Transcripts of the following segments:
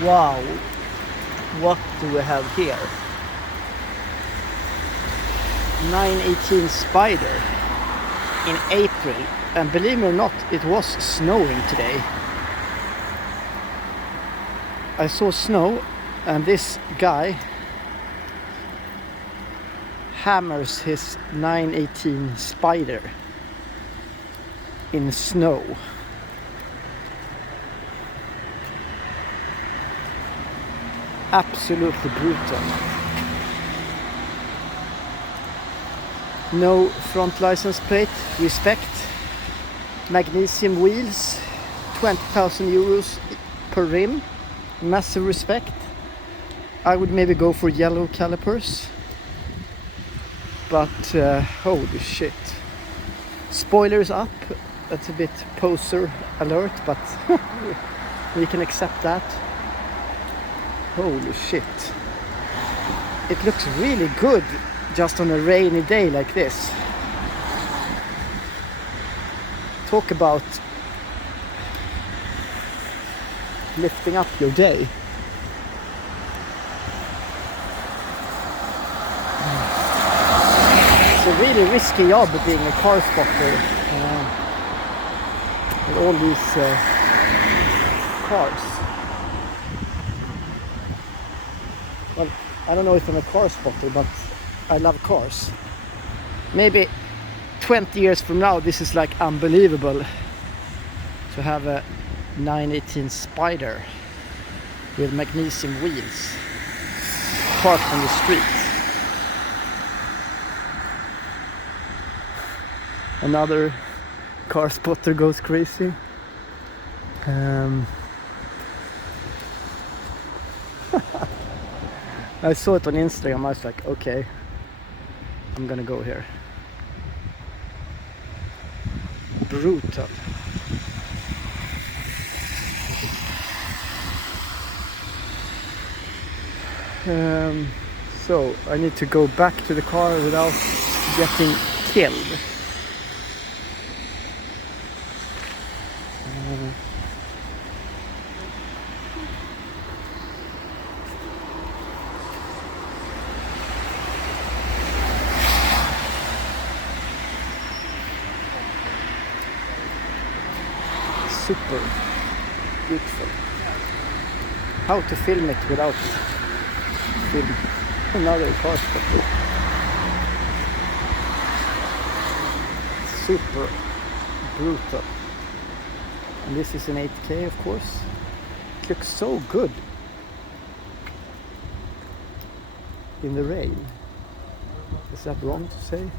Wow, what do we have here? 918 Spyder in April, and believe me or not, it was snowing today. I saw snow, and this guy hammers his 918 Spyder in snow. Absolutely brutal. No front license plate, respect. Magnesium wheels, 20,000 euros per rim, massive respect. I would maybe go for yellow calipers, but holy shit. Spoilers up, that's a bit poser alert, but we can accept that. Holy shit. It looks really good just on a rainy day like this. Talk about lifting up your day. It's a really risky job being a car spotter with all these cars. Well, I don't know if I'm a car spotter, but I love cars. Maybe 20 years from now, this is like unbelievable to have a 918 Spyder with magnesium wheels parked on the street. Another car spotter goes crazy. I saw it on Instagram. I was like, okay, I'm gonna go here. Brutal. So I need to go back to the car without getting killed. Super beautiful. How to film it without film another car spotter. Super brutal. And this is an 8K, of course. It looks so good in the rain. Is that wrong to say?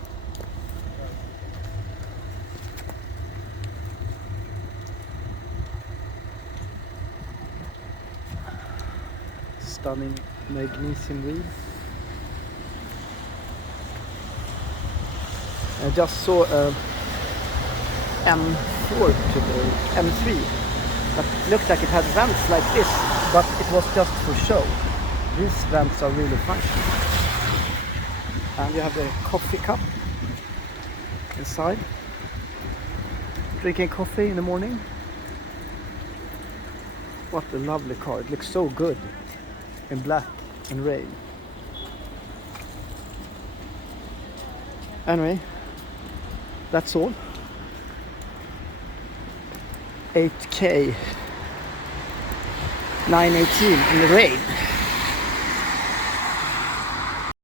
Stunning magnesium wheel. I just saw a M4 today, M3, that looked like it had vents like this, but it was just for show. These vents are really functional. And you have the coffee cup inside. Drinking coffee in the morning. What a lovely car. It looks so good in black and rain. Anyway, that's all. 8K 918 in the rain.